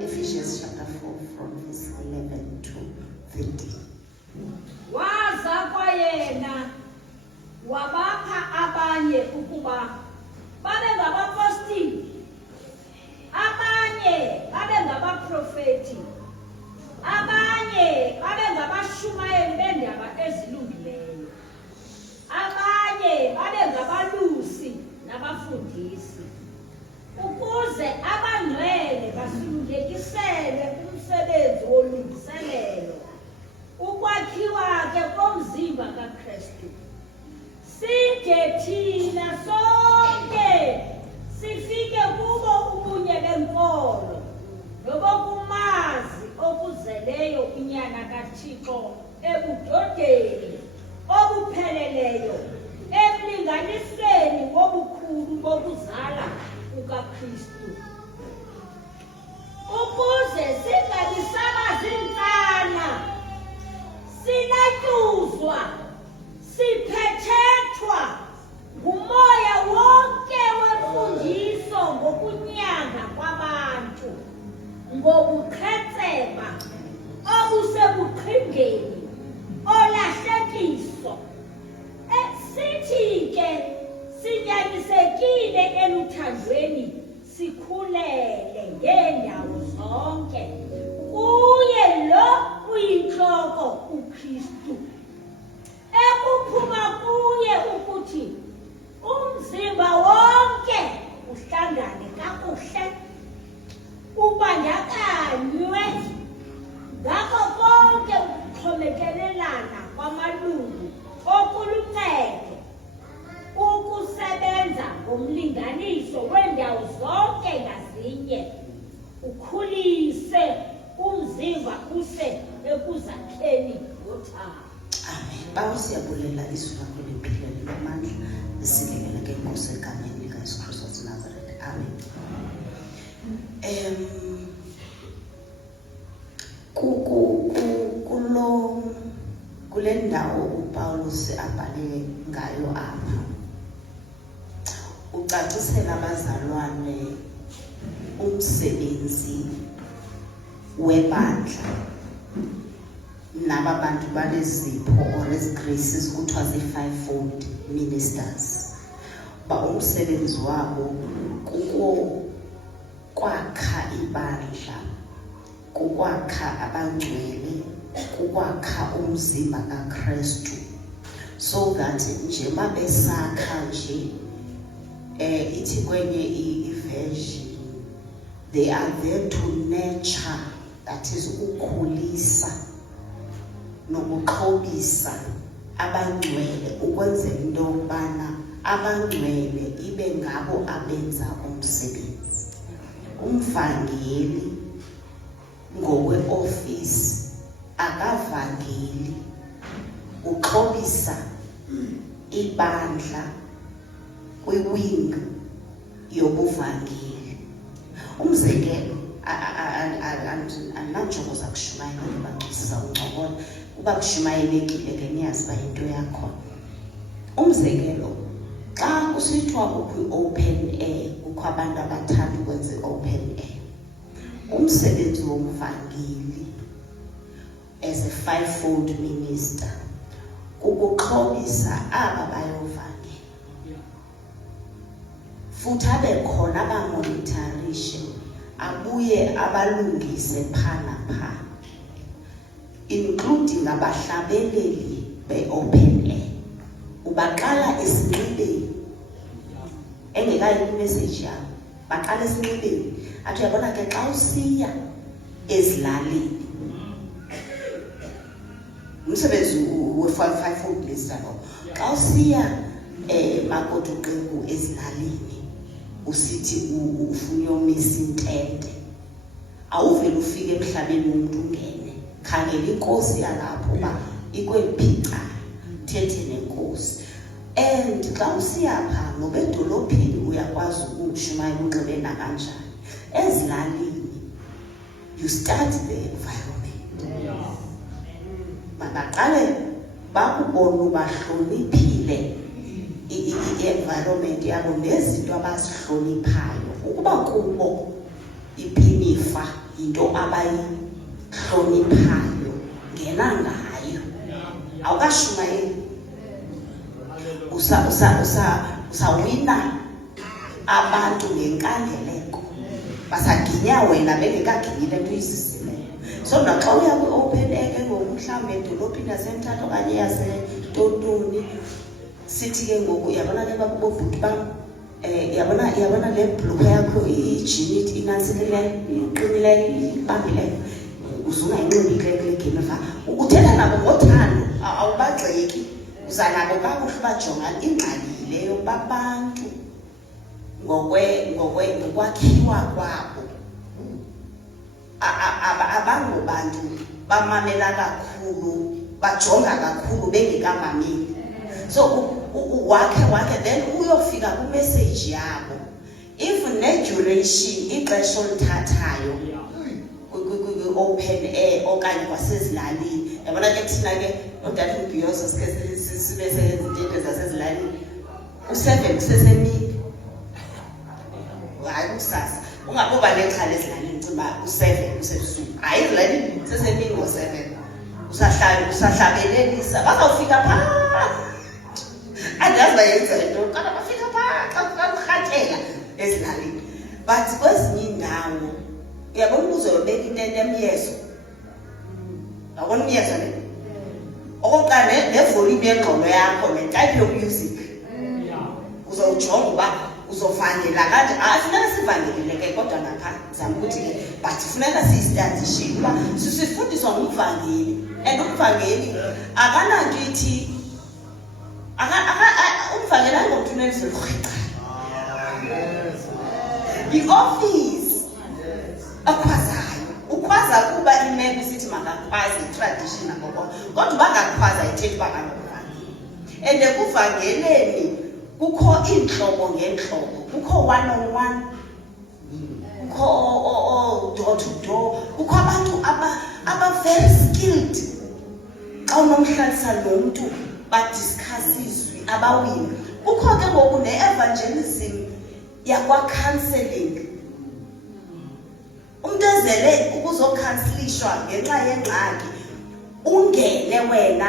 Ephesians chapter 4 from verse 11 to 13. Waza kwayena wabapha abanye ukuba babe ngabapostoli, abanye babe ngabaprofeti, abanye babe ngabashumayeli bendaba ezilungileyo, abanye babe ngabalusi nabafundisi, ukuze abangcwele basululekisele umsebenzi wolungiselelo, ukwakhiwa ke komzimba kaKristu, side thina sonke sifike kubo ubunye benkolo nobokumazi okuzeleyo unyana kaThixo ebudodeni obupheleleyo, emlinganisweni wobukhulu bokuzala kukaKristu, ukuze singabi sabazintsana, sinatyuzwa, siphethethwa ngumoya wonke wemfundiso ngokunyanga kwabantu, ngobuqhetseba obusebuqhingeni, olahlekiso. Sithi ke sinyanisekile eluthandweni, sikhulele ngeendawo zonke kuye lo uyinhloko uKristu, ekuphuma kuye ukuthi umzimba wonke uhlangane kakuhle, ubandakanywe ngakho konke ukuxhomekelelana kwamalungu okuluncedo, ukusebenza ngomlinganiso wendawo zonke ngazinye, ukhulise umzimba use ekuzakheni ngothando. Amen. Bawo siyabulela izwi lakho lempilo lamandla, silekela ke inkosi egameni likaYesu Kristu waseNazaretha. Amen. Kule ndawo uPaulus abhale ngayo apha, ucacisela abazalwane umsebenzi webandla nababantu balezipho or graces kuthiwa zi-fivefold ministers, ba umsebenzi wabo kwakha ibandla, kukwakha abangcwele, kukwakha umzimba kaKristu, so that nje mabesakha nje ithi kwenye i-version, they are there to nurture, that is ukukhulisa nokuxhobisa abangcwele, ukwenzela into yokubana abangcwele ibe ngabo abenza umsebenzi. Umvangeli ngokwe-ofisi akavangeli, uxhobisa ibandla kwiwing yobuvangeli. Umzekelo, andinanjongo zakushumayela ndibangxisisa uncokola, uba kushumayelekile ke niyazi uba yinto yakho. Umzekelo, xa kusithiwa ukwi-open air, kukho abantu abathanda ukwenza i-open air, umsebenzi womvangeli as a fivefold minister kukuxhobisa aba bayovangela, futhi abe khona abamonitarishe, abuye abalungise phana pha, including abahlabeleli be-open air. Ubaqala esinxibeni, engekayi imessage yabo, baqala esinxibeni. Athi uyabona ke xa usiya ezilalini, umsebenzi we-fivefold minister lo, xa usiya makotuqeku ezilalini usithi ufuna uyomisa intente, awuvele ufike emhlabeni womuntu ungene, khangela inkosi yalapho uba ikweliphi icala, thethe nenkosi. And xa usiya pha noba edolophini uyakwazi ukushumayela unxibe nakanjani. Ezilalini you start the environment. baqale bakubona ubahloniphile i-environment yabo nezinto abazihloniphayo ukuba kubo ipinifa into abayihloniphayo ngena ngayo awukashumayeli usawina abantu ngenkangeleko basaginya wena bengekaginyi le nto uyizisileyo so naxa uya kwi-open air ke ngoku mhlawumbi edolophini yaseMthatha okanye yaseTotoni sithi ke ngoku yabona ke bakubobhuti bam yabona le bhlukhwe yakho ijinit inantsikileyo iqinileyo ibambileyo uzungayinxibi kule gemefa uthetha nabo ngothando awubagxeki uza nabo kakuhle ubajongana ingxaki yileyo babantu ngokwakhiwa kwabo abangobantu bamamela kakhulu bajonga kakhulu bengekamameli so wakhe then uyofika kumessage yabo even ne-duration ixesha olithathayo open air okanye kwasezilalini yabona ke thina ke odade ubhiyozo sike sibe sezintente zasezilalini u7 kusesemini hayi kusasa ungakuba nexhala ezilalini ncima u7 usebusuku hayi ezilalini sesemini ngo7 usahlabelelisa bazawufika phaa andazi bayenza into kana bafika phaa xa kurhatshela ezilalini but kwezinye indawo uyabona ukuze ubeka intente emyezo yabona umyezo le okokuqala nevolume yengxolo yakho ne-type yomusic uzowujonga uba uzovangela kanje funeka sivangelile ke kodwa napha zama ukuthi ke but funeka siyistandishile uba sisifundiswa ngumvangeli and umvangeli akananto ithi umvangeli angomntu unelizolurhiqa i-office akhwazayo ukhwaza kuba imeko sithi makakhwaze i-tradition ngoko kodwa bangakhwaza ithethi bangangumvangeli and kuvangeleni kukho iintlobo ngeentlobo kukho one-on-one kukho door-to-door kukho abantu aba-very skilled xa unomhlalisa nomntu badiskhasizwe abawini kukho ke ngoku ne-evangelism yakwa-counselling umntu ezele ukuzokhansilishwa ngenxa yengxaki ungene wena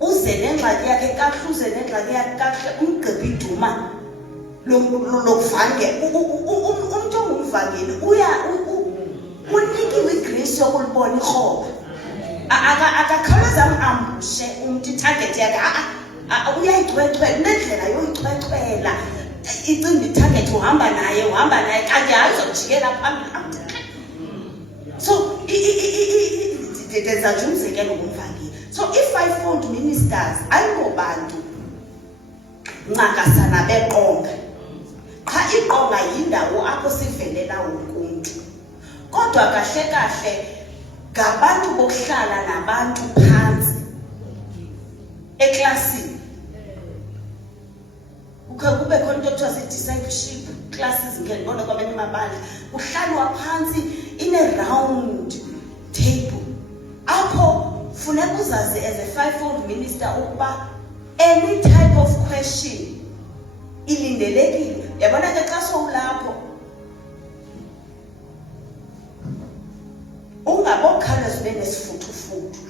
uze nengxaki yakhe kakuhle uze nengxaki yakhe kakuhle umgqiba iduma lokuvange umntu ongumvangeli unikiwe igrace yokulibona ikroba akakhawuleza ambushe umntu itarget yakhe uyayicwecwela nendlela yoyichwechwela icimba itarget uhamba naye kanti hayi uzojikela phambili so ndenza nje umzekelo ngumvangeli so i-fivefold ministers ayingobantu ncakasana beqonga qha iqonga yindawo apho sivelela wonke kodwa kahle kahle ngabantu bokuhlala nabantu phansi eklasini kube khona into ekuthiwa zii-discipleship classes ngendibona kwamanye amabandla kuhlalwa phantsi in a round table apho funeka uzazi as a fivefold minister ukuba any type of question ilindelekile yabona ke xa sowulapho ungabokhawuleza ube nesifuthufutu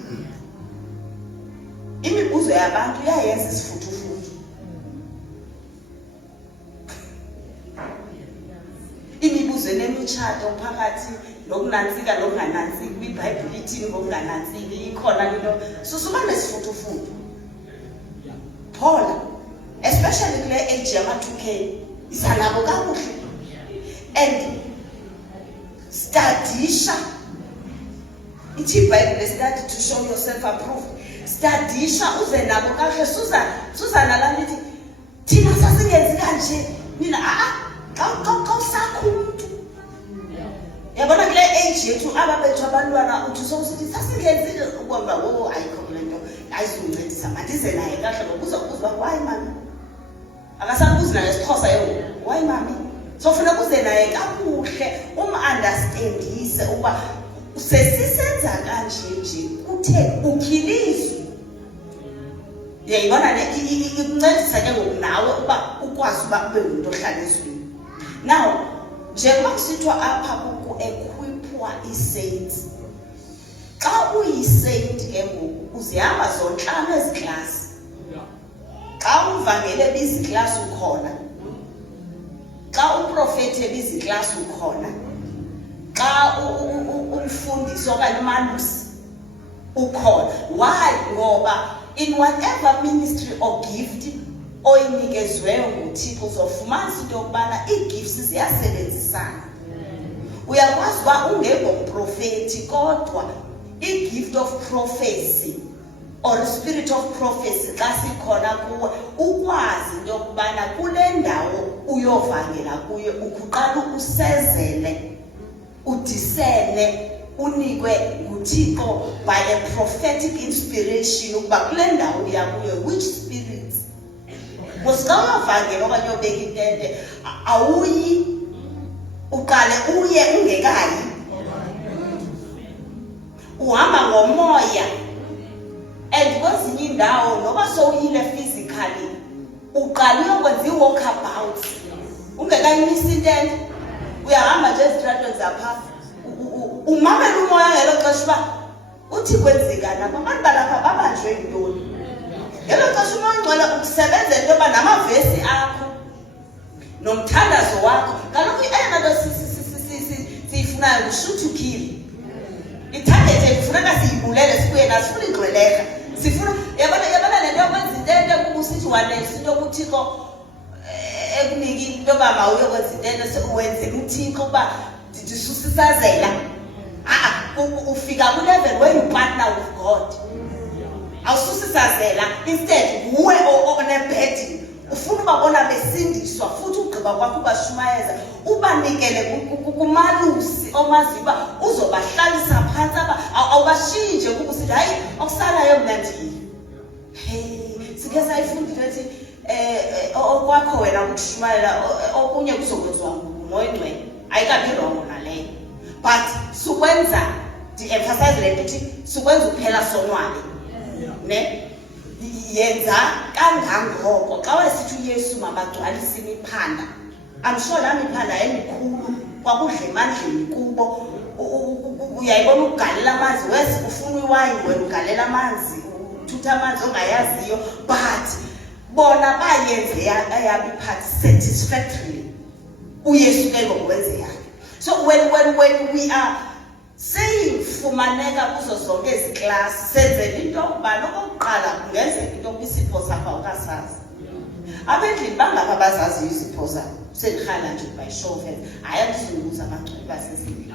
imibuzo yabantu iyayenza isifuthufutu imibuzo enemitshato phakathi nokunantsika nokunganantsiki kwibhayibhile ithini ngokunganantsiki ikhona into susuba nesifuthufutu Paul especially kule age yama-2K isanabo kakuhle and studisha ithi ibhayibhile study to show yourself approved studisha uze nabo kakuhle suzana laa nto ithi thina sasingenzi kanje nina xa usakho umntu yabona kule age yethu ababethu abantwana uthi sowusithi sasingenzile ukuhamba ayikho kule nto ayizuncedisa mandize naye kahle ngokuza ukuza why mami akasabuzi naye isiXhosa why mami so funeka uze naye kakuhle understandise ukuba sesisenza kanje nje kuthe ukhilizwe Uyayibona ne ikuncedisa ke ngoku nawe uba ukwazi uba ube umuntu ohlala ezweni. Now njengoba kusithwa apha ku-equipwa i-saints, xa uyi-saint ke ngoku uzihamba zontlanu eziklasi. Xa umvangeli ebiza iklasi ukhona, xa umprofethi ebiza iklasi ukhona, xa umfundisi okanye umalusi ukhona. Why? Ngoba in whatever ministry or gift oyinikezweyo nguThixo uzofumanisa into yokubana ii-gifts ziyasebenzisana. Uyakwazi uba ungengomprofethi kodwa i-gift of prophecy or spirit of prophecy xa sikhona kuwe ukwazi into yokubana kule ndawo uyovangela kuyo ukuqala usezele, udisene, unikwe nguThixo by a prophetic inspiration ukuba kule ndawo uya kuyo which spirits. Because xa uyovangela okanye uyobeka intente awuyi uqale uye ungekayi, uhamba ngomoya. And kwezinye indawo noba sowuyile physically uqala uyokwenza i-walkabout ungekayimisi intente, uyahamba nje ezitratweni zapha umamela umoya ngelo xesha uba uthi kwenzekana abantu balapha babanjwe yintoni. Ngelo xesha umoya ongcwele ukusebenzela into yoba namavesi akho nomthandazo wakho kaloku eyona nto siyifunayo ngu-shoot to kill. Ithagethe kufuneka siyibulele sibuye nasifuna igqweleka sifuna yabona le nto yokwenza intente kubusithi wanelisa into yokuthixo ekunika into yoba mawuyokwenza intente wenzela uthixo ukuba ndisusisazela. Ufika ku-level where you partner with God. Awususisazela, instead nguwe one-burden ufuna ubabona besindiswa futhi ugqiba kwakho ubashumayeza ubanikele kumalusi omaziyo uba uzobahlalisa phantsi awubashiyi nje kukusithi hayi okusalayo mna ndiyi. Hey, sikhe sayifundile ethi okwakho wena ukushumayela okunye kuzokwenziwa ngumoya ongcwele. Ayikabi rongo naleyo, but sukwenza ndi-emphasize le nto uthi sukwenza uphela sonwabe ne yenza kangangoko. Xa wesithi uYesu mabagcwalise imiphanda, I'm sure laa miphanda yayimikhulu kwakudla emandleni kubo. Uyayibona ukugalela amanzi, wesi ufuna iwayini wena ugalela amanzi, uthutha amanzi ongayaziyo, but bona bayenze eyabo iphathi satisfactorily. uYesu ke ngokwenze yakhe. So when we are saying fumaneka kuzo zonke iziklasi senzela into yokubana okokuqala kungenzeka into kwisipho sakho awukasazi. Abendlini bangapha abazaziyo izipho zabo sendirhala nje by show of hands. Hayi akusunguza abangcwele basesindlini.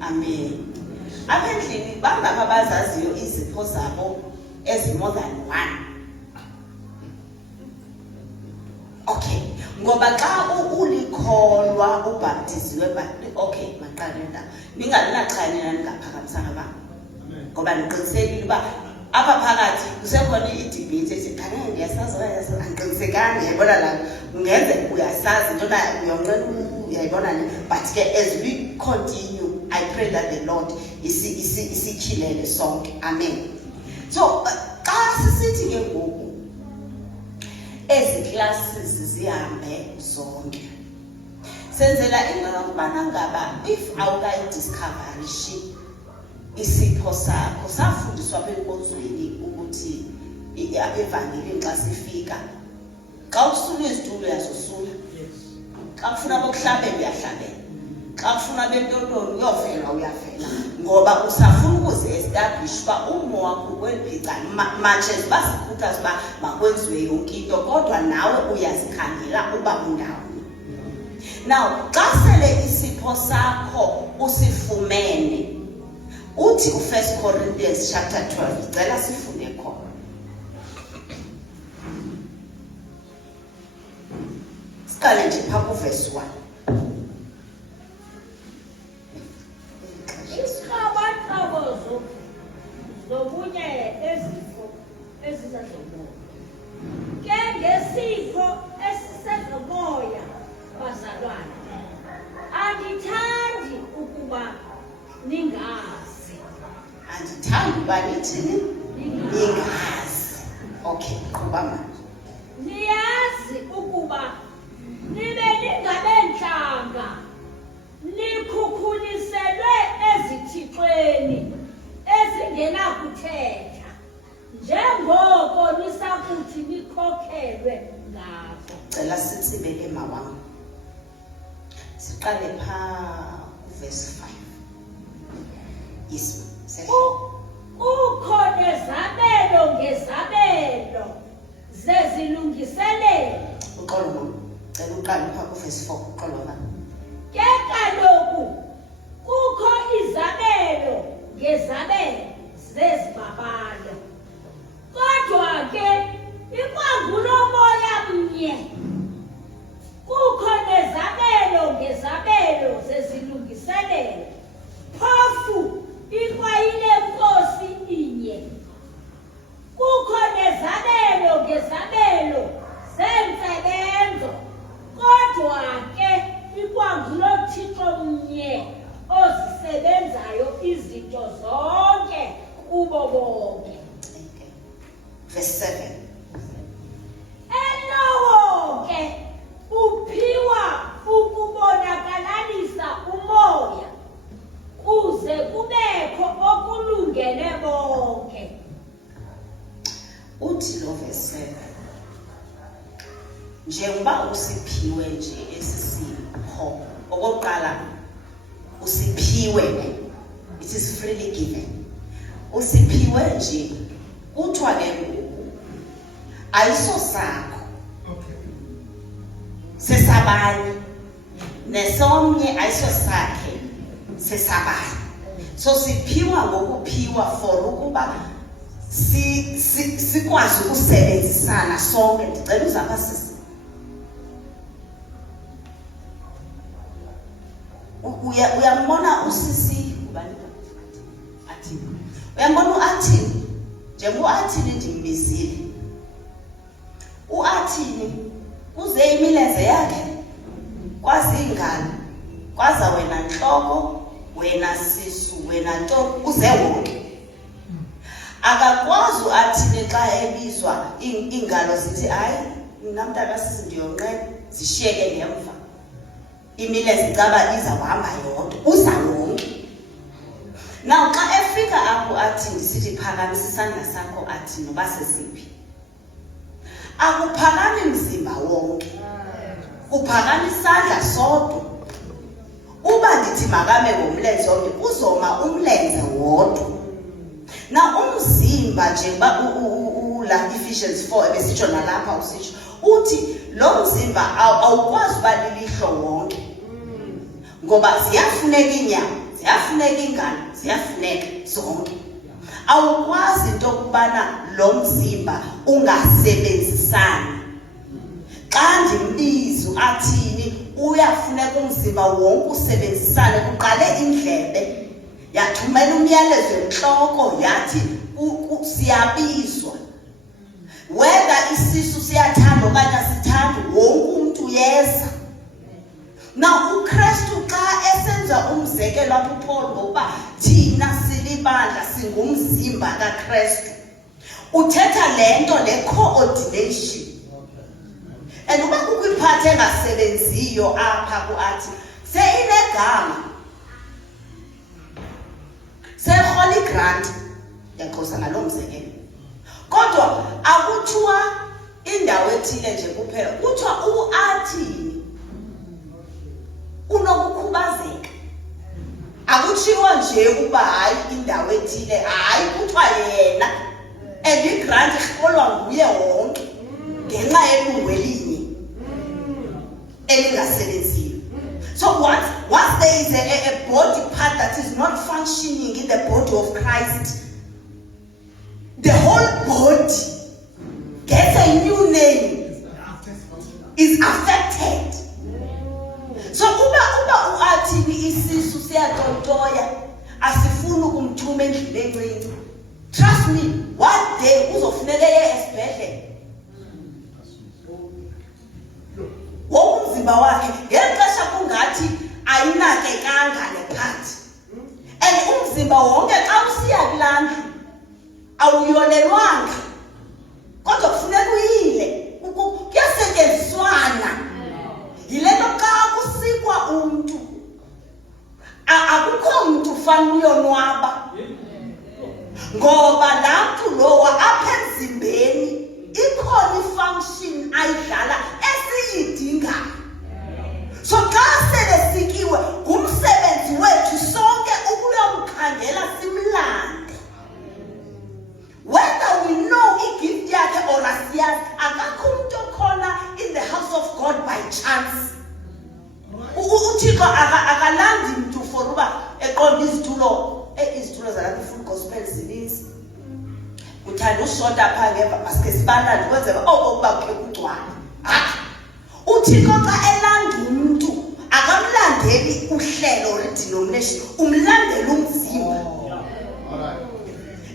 Amen. Abendlini bangapha abazaziyo izipho zabo more than one. Okay, ngoba xa ulikholwa ubaptiziwe okay maqale nda ningalinaxhani ningaphakamisanga ba ngoba niqinisekile uba apha phakathi kusekhona i-debate ethi khane ndiyasazi andiqinisekanga. Uyayibona la ungenzeka uyasazi into na uyonqena uyayibona ni, but ke as we continue I pray that the Lord isikhilele sonke. Amen. So xa sisithi ke ngoku ezi classes zihambe zonke senzela into yokubana ngaba if awukayidiscoverishi isipho sakho safundiswa apha enkonzweni ukuthi evangelini xa sifika xa usula izitulo uyazosula, xa kufuna bokuhlabela uyahlabela, xa kufuna bentotoni uyovela uyavela, ngoba usafuna ukuzi-establish uba umo wakho kweliphicane matches basikhuthaza uba makwenziwe yonke into kodwa nawe uyazikhangela uba undawo. Now xa sele isipho sakho usifumene uthi u1 Corinthians chapter 12 cela sifunde khona. Siqale nje phaa kuverse 1. Isixhobo zobunye ezifo ezizazomoya ke ngesipho esisezomoya bazalwane andithandi ukuba ningazi. Ndithanda uba nithini? Ningazi. Okay, qhuba manje. Niyazi ukuba nibe ningabentlanga nikhukhuliselwe ezithixweni ezingenakuthetha njengoko nisakuthi nikhokhelwe ngazo. Cela sitsibele mawam. Siqale phaa verse 5. Yes, ma'am. Kukho nezabelo ngezabelo zezilungiselelo. Uxolo mama. Cela uqale phaa verse 4. Uxolo mama. Ke kaloku kukho izabelo ngezabelo zezibabalo. Kodwa ke ikwangulo moya mnye. Kukho nezabelo ngezabelo zezilungiselelo. Phofu ikwayile nkosi inye. Kukho nezabelo ngezabelo zentsebenzo. Kodwa ke ikwangulo Thixo mnye ozisebenzayo izinto zonke kubo bonke. Okay. Verse 7. Elowo ke uphiwa ukubonakalalisa umoya kuze kubekho okulungele bonke. Uthi lo verse 7. Njengoba usiphiwe nje esisipho. Okokuqala usiphiwe. It is freely given. Usiphiwe nje kuthiwa ke ngoku ayiso sakho. Sesabanye. Nesomnye ayiso sakhe. Sesabanye. So siphiwa ngokuphiwa for ukuba sikwazi ukusebenzisana sonke. Ndicela uzapha sisi. Uyambona usisi ubani athi uyambona uAthini njengoba uAthini ndimbizile uAthini uze imilenze yakhe kwazi ingalo kwaza wena nhloko wena sisu wena nto uze wonke akakwazi uAthini xa ebizwa ingalo zithi hayi namntana sisi ndiyonqena zishiyeke ngemva imilenze icaba izawuhamba yodwa uza wonke. Now xa efika apho athi ndisithi phakamisa isandla sakho athi noba sesiphi akuphakami mzimba wonke uphakama isandla sodwa. Uba ndithi makame ngomlenze omnye uzoma umlenze wodwa. Na umzimba njengoba la Ephesians 4 ebesitsho nalapha usitsho uthi lo mzimba awukwazi uba lilihlo wonke ngoba ziyafuneka inyama ziyafuneka ingalo ziyafuneka zonke. Awukwazi into kubana lo mzimba ungasebenzisani. Xa ndimbiza athini uyafuneka umzimba wonke usebenzisane. Kuqale indlebe yathumela umyalezo enhloko yathi siyabizwa whether isisu siyathanda okanye asithandi wonke umuntu yeza. Now uKristu xa esenza umzekelo apho uPaul ngoba thina silibandla singumzimba kaKristu uthetha lento le coordination. And uba kukho iphathi engasebenziyo apha kuathi seyinegama se-Holy Grant yaxhosa ngaloo mzekelo kodwa akuthiwa indawo ethile nje kuphela kuthiwa uAthini unokukhubazeka. Akutshiwo nje uba hayi indawo ethile hayi kuthiwa yena and igrant iholwa nguye wonke ngenxa yelungu elinye elingasebenziyo. So once there is a body part that is not functioning in the body of Christ, the whole body gets a new name, is affected. So uba uAthini isisu siyatontoya asifuni ukumthuma endlini encinci. Trust me, one day uzofuneka eye esibhedlele. Umzimba wakhe ngexesha kungathi ayinakekanga le part. And umzimba wonke xa usiya kulaa ndlu awuyolelwanga kodwa kufuneka uyile kuyasetyenziswana. Yile nto xa kusikwa umntu akukho mntu ufana uyonwaba, ngoba laa mntu lowa apha emzimbeni ikhona ifunction ayidlala esiyidingayo. So xa sele sikiwe ngumsebenzi wethu sonke ukuyomkhangela simlande, whether we know igift yakhe or asiyazi. Akakho umntu okhona in the house of God by chance. uThixo akalandi mntu for uba eqonda izitulo zalapha i-Full Gospel zininzi. Uthanda ushota phaa ngeva masike sibalande kwenzela ukuba kukhe kugcwale. uThixo xa elanda umntu akamlandeli uhlelo or denomination, umlandela umzimba.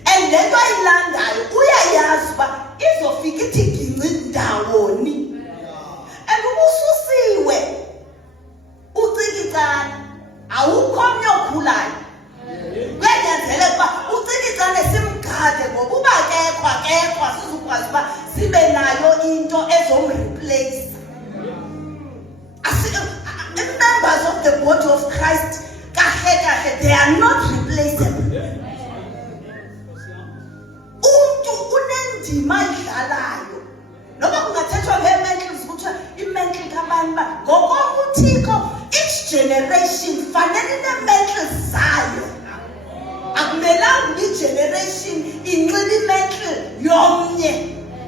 And le nto ayilandayo uyayazi uba izofika ithi ginci ndawoni. And ubususiwe ucikicane awukho omnye okhulayo, kuyanyanzeleka uba ucikicane simgade, ngoba uba akekho asizukwazi uba sibe nayo into ezomreplace. Members of the body of Christ, they are not replaceable. Umntu unendima ayidlalayo. Noba kungathethwa ngee-mentals kuthiwa i-mental kabani ba ngokokuThixo each generation fanele ine-mentals zayo. Akumelanga i-generation inxibe i-mental yomnye,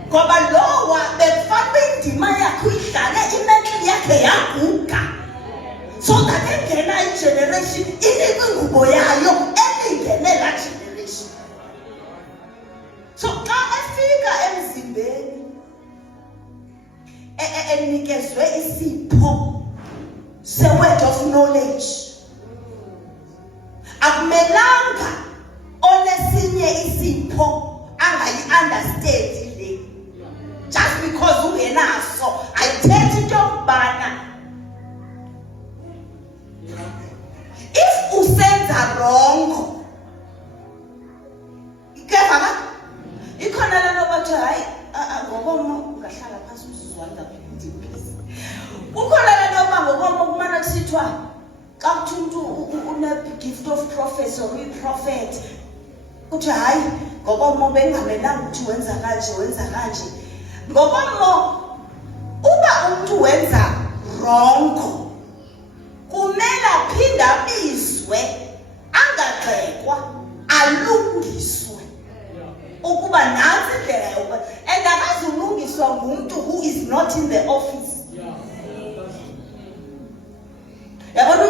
ngoba lowa bekufanele indima yakhe uyidlale i-mental yakhe yaguga, so that engena i-generation inikwe ingubo yayo elingene laa generation. So xa efika emzimbeni enikezwe isipho se-word of knowledge, akumelanga onesinye isipho angayi-understandi le just because ungenaso. Ayithethi into yokubana if usenza wrong, keva ikhona le nto bathi hayi ngokomo ungahlala phantsi umzuzwana ngaphindipesi. Ukhona le nto uba ngokomo kumane kusithiwa xa kuthi umntu une-gift of prophecy or uyi-prophet kuthi hayi ngokomo bengamelanga ukuthi wenza kanje. Ngokomo uba umntu wenza wrong kumele aphinde abizwe, angagxekwa, alungiswe ukuba nantsi indlela yokuba, and akazulungiswa ngumntu who is not in the office. Yabona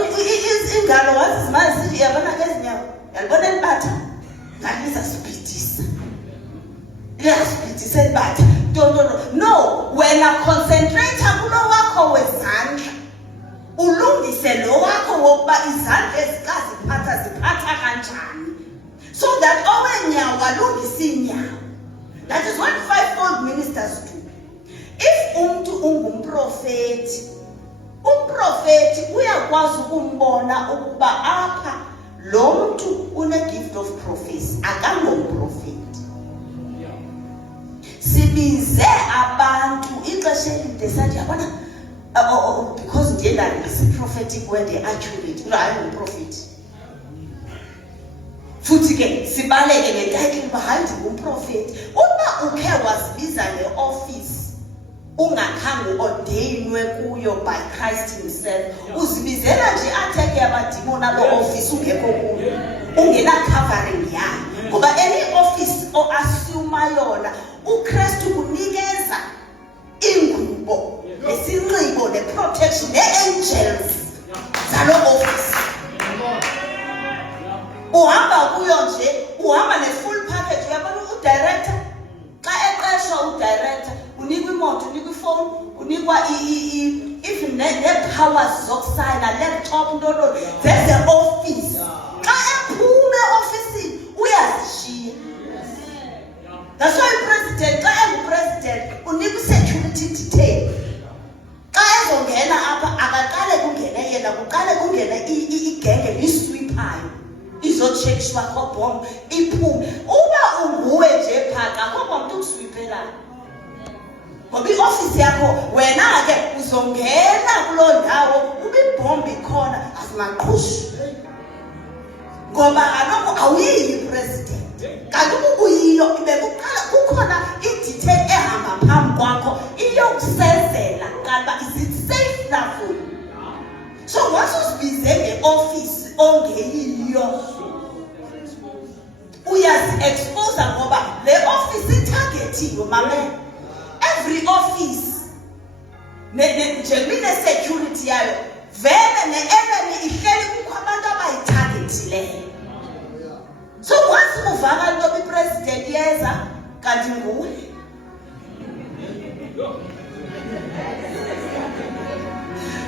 ingalo wazizimazi yabona ngezinyawo, yalibona elibatha ngathi lizasibhidisa elibatha. No, wena concentrate kulo wakho wezandla, ulungise lo wakho wokuba izandla ziphatha kanjani, so that owenyawo alungise inyawo. That is what fivefold ministers do. If umntu ungumprofethi, umprofethi uyakwazi ukumbona ukuba apha lo mntu une-gift of prophecy akangomprofethi. Sibize abantu ixesha elide sathi yabona because ndiye ndalibisa i-prophetic word accurate hayi ngumprofethi. Futhi ke sibaleke ngetitle uba hayi ndingumprofethi. Uba ukhe wazibiza le-office ungakhange uordeyinwe kuyo by Christ himself, uzibizela nje atheke yabadimoni alo office ungekho kuyo, ungena-covering yayo. Ngoba any office o-assume yona uKristu kunikeza ingubo nesinxibo ne-protection ne-angels zalo office. Uhamba kuyo nje, uhamba ne-full package. Uyabona udirector xa eqeshwa udirector unikwa imoto, unikwa ifowuni, unikwa even nee-powers zokusayina, laptop, ntoni, zeze office. Xa ephume e-ofisini uyazishiya. That's why president xa engupresident unikwa i-security detail. Xa ezongena apha akaqale kungene yena, kuqale kungene igenge liswiphayo izotshekishwa kobhombo iphume. Uba nguwe nje phaka akho muntu ukuswiphelana ngoba i-office yakho wena ke uzongena kuloo ndawo ube ibhombi khona asimaqhushi ngoba kaloku awuyiyi president kanti ukuyiyo bekuqala kukhona i-detail ehamba phambi kwakho iyokusezela kanti is it safe na for you? So once uzibize nge-office ongeyiyo uyazi-expose ngoba le office itargetiwe mamela. Every office njengine-security yayo vele ne-enemy ihleli kukho abantu abayitargetileyo. So once uvaka ntoba i-president yeza kanti nguwe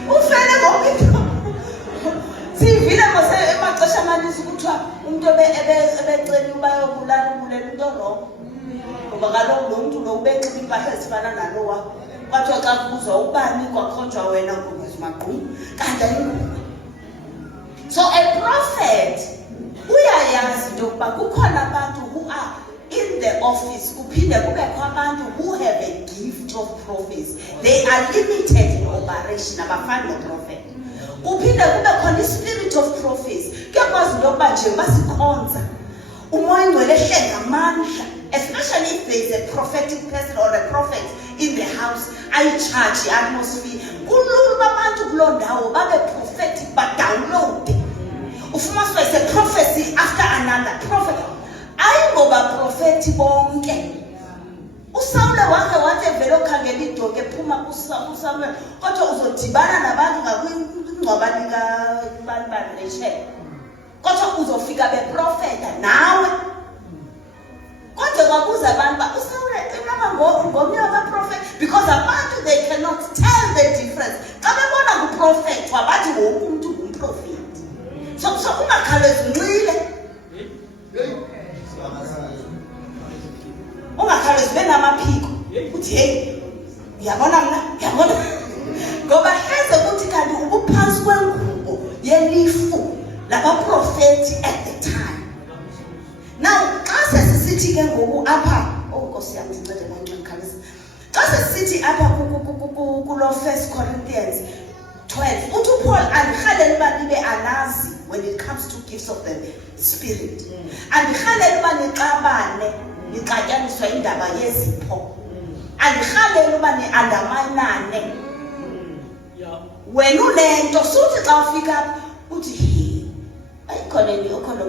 ufele ngoku siyivile mose emaxesha amaninzi kuthiwa umuntu ebecela uba yobulala ubulela into rongo ngoba kaloku lo muntu lo ubenxiba impahla ezifana nalowa kwathiwa xa kubuzwa ubani kwakhonjwa wena ngumaqhubu kanti ayinguwe. So a prophet uyayazi into yokuba kukhona abantu who are in the office kuphinde kubekho abantu who have a gift of prophecy. They are limited in operation abafani no-prophet. Kuphinde kube khona i-spirit of prophecy kuyakwazi into yokuba nje basikhonza umoya ngcwele ehle ngamandla, especially if there is a prophetic person or a prophet in the house ayicharge i-atmosphere. Kulula abantu kuloo ndawo babe prophetic badownload ufumaniswa is a prophecy after another prophet. Ayingoba profethi bonke. uSawule wakhe wathi evele okhangela idonke ephuma kuSamuel kodwa uzodibana nabantu ngakwingcwaba likaBani leshele kodwa uzofika beprofeta nawe kodwa kwabuza abantu uSawule inaba ngomnye wabaprofeti because abantu they cannot tell the difference. Xa bebona kuprofeti wabathi wonke umuntu ngumprofeti. So ungakhalezi unxile ungakhalezi benamaphiko uthi hey uyabona mna uyabona ngoba hleze ukuthi kanti ubuphansi kwengubo yelifu labaprofeti at the time. Now xa sesithi ke ngoku apha Nkosi yami ndincede ngokukhalisa xa sesithi apha kulo 1 Corinthians 12 uthi uPaul andikhaleli uba nibe anazi when it comes to gifts of the spirit. Andikhaleli uba nixabane nixatyaniswa indaba yezipho. Andikhaleli uba ni-andamanane. Wena unento suthi xa ufika uthi ayikhona okhona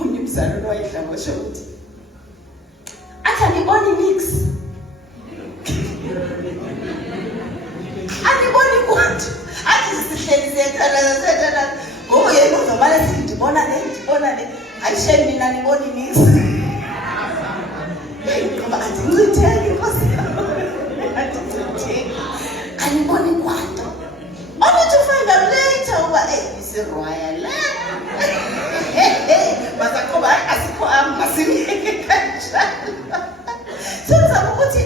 omnye umzalwane wayedlangosho uthi athi andiboni nix andiboni kwantu athi sihleli siyethanana ngoku yena uzobana sithi ndibona le ayisheni mina ndiboni nix ngoba andincitheki Nkosi andincitheki andiboni kwantu only to find out later uba isirwaya le masakoba asikho masimyeke kanjalo. Senza ukuthi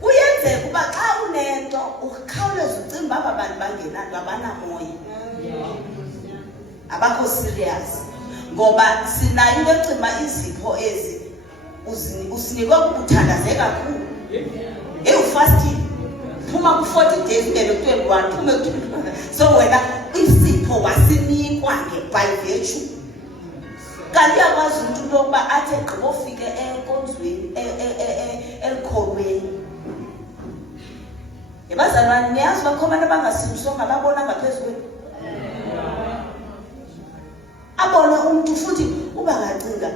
kuyenzeka uba xa unento ukhawuleza ucimba aba bantu bangenanto abanamoya abakho serious ngoba sinayo into ecima izipho ezi usinikwe ukuthandaze kakhulu ufasting phuma ku-40 days ungene ku-21 phume ku-21 so wena isipho wasinikwa by virtue. Kanti uyakwazi umuntu into yokuba athi egqiba ofike enkonzweni elikholweni. Yebazalwane niyazi bakho abantu abangasindiswanga babona ngaphezu kwenu abone umuntu futhi uba ngacinga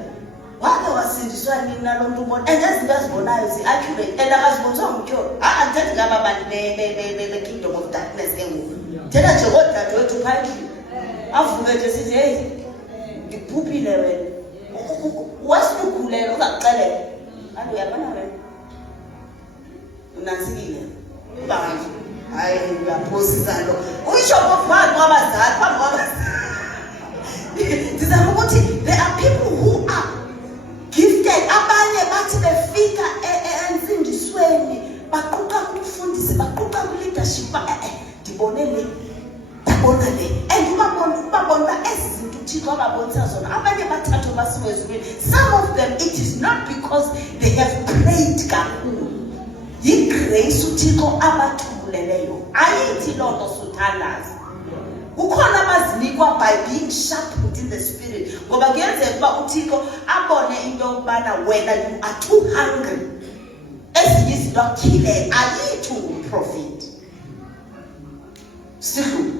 wake wasindiswa nini nalo muntu ubona and ezinto azibonayo zi-accurate and akaziboniswa ngumtyholo. Andithethi ngaba bantu be-kingdom of darkness engoku thetha nje kodadewethu phandle avuke nje sithi hey ngikuphuphile wena wasikugulela uzakuxelela kanti uyabona wena unansikile uba kanje hayi uyaphosisa lo uyisho phambi kwabazali ndizama ukuthi there are people who are gifted. Abanye bathi befika ensindisweni baquqa kumfundisi baquqa ku-leadership ndibone le ndabona le and ubabona ezi zinto uThixo ababonisa zona abanye bathathu basiwe ezulwini. Some of them it is not because they have prayed kakhulu. Yigrace uThixo abathuleleyo. Ayithi loo nto suthandaza. Ukhona abazinikwa by being sharpened in the spirit. Ngoba kuyenzeka ukuba uThixo abone into yokubana wena you are too hungry. Ezinye izinto akutyhileyo ayithi ungumprofethi. Sidlule.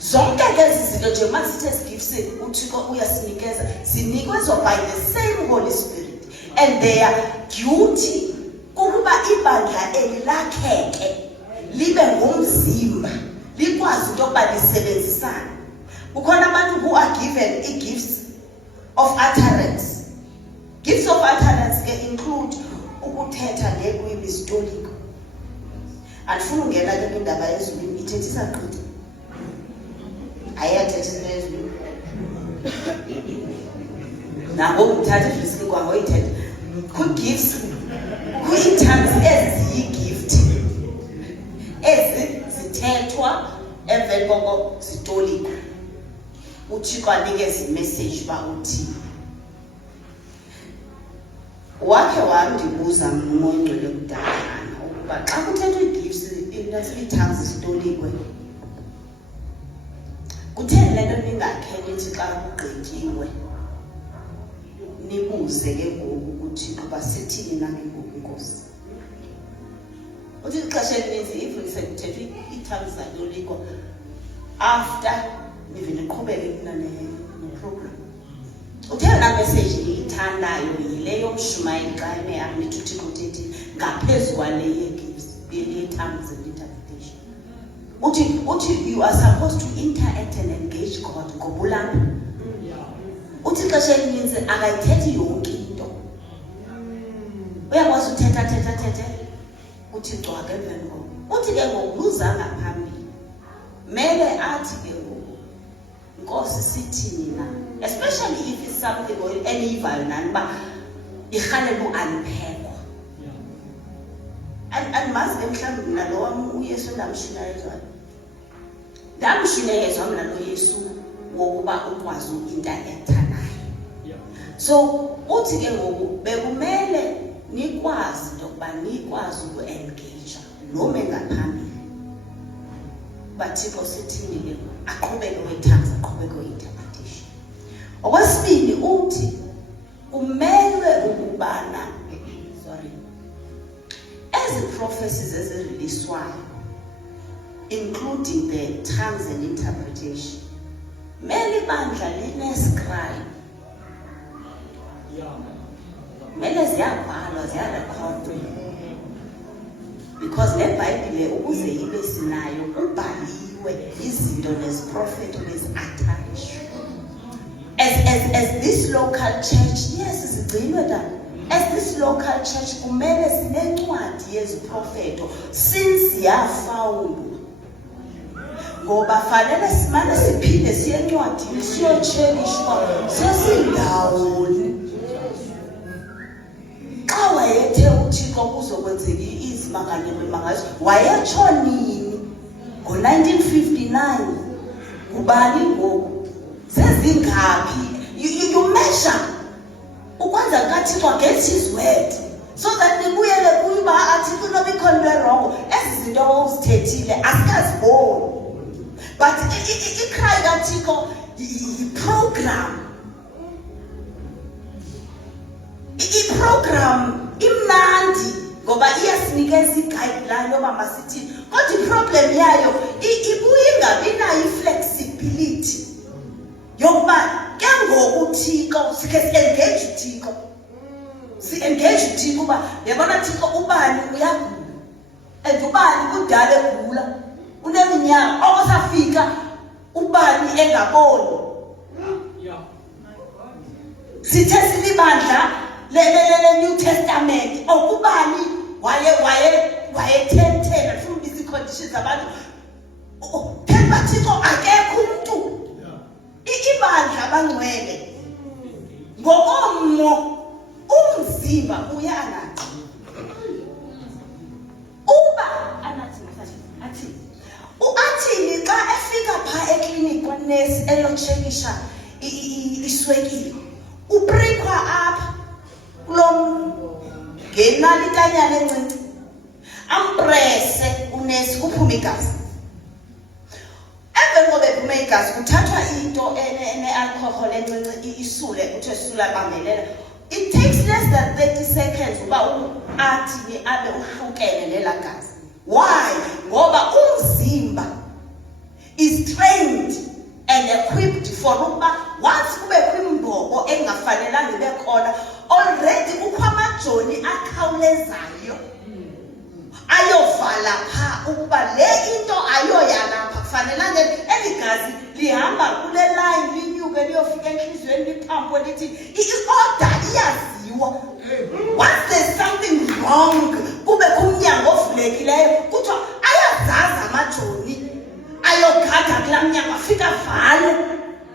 Zonke lezi zinto nje masithe sigifise uThixo uyasinikeza sinikezwa by the same Holy Spirit and their duty ukuba ibandla elilakheke libe ngumzimba likwazi into yokuba lisebenzisana. Kukhona abantu who are given gifts of utterance. Gifts of utterance ke include ukuthetha ngekwimi stoliko. Andifuna ungena ke indaba yezulwini ithethisa gqithi. Ayathethisa yezulwini. Nabo uthatha risk kwango ithetha. Good gifts. Good tongues eziyi-gift. Ezithethwa emveni koko zitoliko. uThixo anikeza imessage ba uthi wakhe wandibuza uMongcwele kudala ukuba xa kuthethwa i-gifts tongues zitolikwe kutheni le nto ningakhe nithi xa kugqityiwe nibuze ke ngoku uThixo basithini na ke ngoku Nkosi. Uthi ixesha elininzi if sekuthethwa i-tongues zatolikwa after nivele niqhubeke kuna ne-program. Uthena message iyithandayo yile yomshumayeli xa enehamba nithi uThixo uthethi ngaphezu kwale ye-gifts ye-tongues and interpretation. Uthi you are supposed to interact and engage God ngoba ulapha. Uthi ixesha elininzi akayithethi yonke into. Uyakwazi uthetha uthi cwaka emveni koko. Uthi ke ngokubuza ngaphambili mele athi ke Nkosi sithini na, especially if it's something or enivayo nani ba irhalela uunpackwa. Andimazi ke mhlawumbi mina lo wami uYesu ndamshinayezwayo. Ndamshinayezwa mina lo Yesu ngokuba ukwazi uku-interact naye. So uthi ke ngoku bekumele nikwazi into yokuba nikwazi uku-engage noma engaphambili. Bathixo sithini ke aqhubeke we-tongues aqhubeke we-interpretation. Okwesibili uthi kumelwe ukubana ezi prophecies eziriliswayo including the tongues and interpretation mele ibandla linescribe. Mele ziyabhalwa ziyarekhodwa because neBhayibhile ukuze ibe sinayo kubhaliwe izinto neziprofeto lezi-attarishwe. As this local church, yes, zigcinwe da. As this local church kumele sinencwadi yeziprofeto since yafawundwa. Ngoba fanele simane siphinde siye encwadini siyochekishwa sesindawoni. Xa wayethe uThixo kuzokwenzeka izimangalo wayetsho nini ngo-1959 ngubani ngoku sezingaphi? You measure ukwenza kaThixo against his word so that nibuyele kuba athi kunoba ikhona into erongo. Ezi zinto owuzithethile asikaziboni but icry kaThixo i-program i-program imnandi ngoba iyasinikeza i-guideline yoba masithini kodwa i-problem yayo ibuye ingabi nayo i-flexibility yokuba ke ngoku Thixo sikhe si-engage uThixo si-engage uThixo uba yabona Thixo ubani uyagula and ubani kudala egula uneminyaka okusafika ubani engaboni. Sithe silibandla le New Testament okubani wayethethela from these conditions abantu phela Thixo akekho umuntu ibandla abangcwele ngokomo umzimba uyanaqa uba anathi athini xa efika pha eklinikini unesi elotshekisha iswekile uprikwa apha kulom ngenali kanyana encinci amprese unesi kuphuma igazi emveni koba ephume igazi kuthathwa into ene-alcohol encinci isule kuthiwe isule abambelela. It takes less than 30 seconds uba athi abe uhlukene lela gazi. Why? Ngoba umzimba is trained and equipped for uba once kube kwimbobo engafanelanga ibe khona already kukho amajoni akhawulezayo ayovala pha ukuba le into ayoyalapha kufanelanga eli gazi lihamba kule line linyuke liyofika enhliziyweni liphampo lithi i-order iyaziwa. Once there's something wrong kube kumnyango ovulekileyo kuthiwa ayazazi amajoni ayogada kulaa mnyango afika vale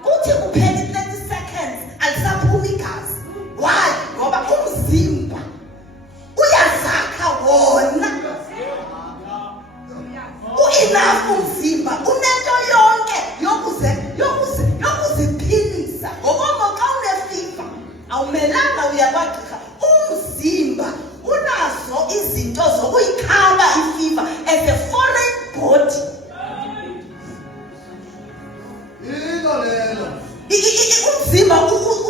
kuthi kuphela 30 seconds alisaphumi igazi. Why? Ngoba umzimba uyazakha wona uinafu umzimba unento yonke yokuziphilisa. Ngoba xa unefiva awumelanga uya kwagqirha. Umzimba unazo izinto zokuyikhaba ifiva as a foreign body. Umzimba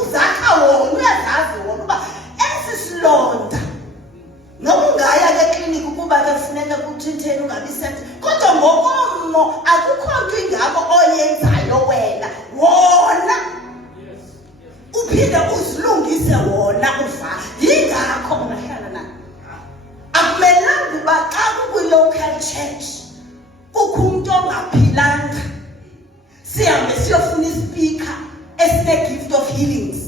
uzakha wona uyazazi wona uba esi silonda noba ungaya ekliniki ukuba ke kufuneka kuthintheni ungabisenza kodwa ngokomo akukho nto ingako oyenzayo wena wona uphinde uzilungise wona uva. Yingakho ungahlala nayo akumelanga uba xa kukwi-local church kukho umntu ongaphilanga sihambe siyofuna ispeaker esine-gift of healings.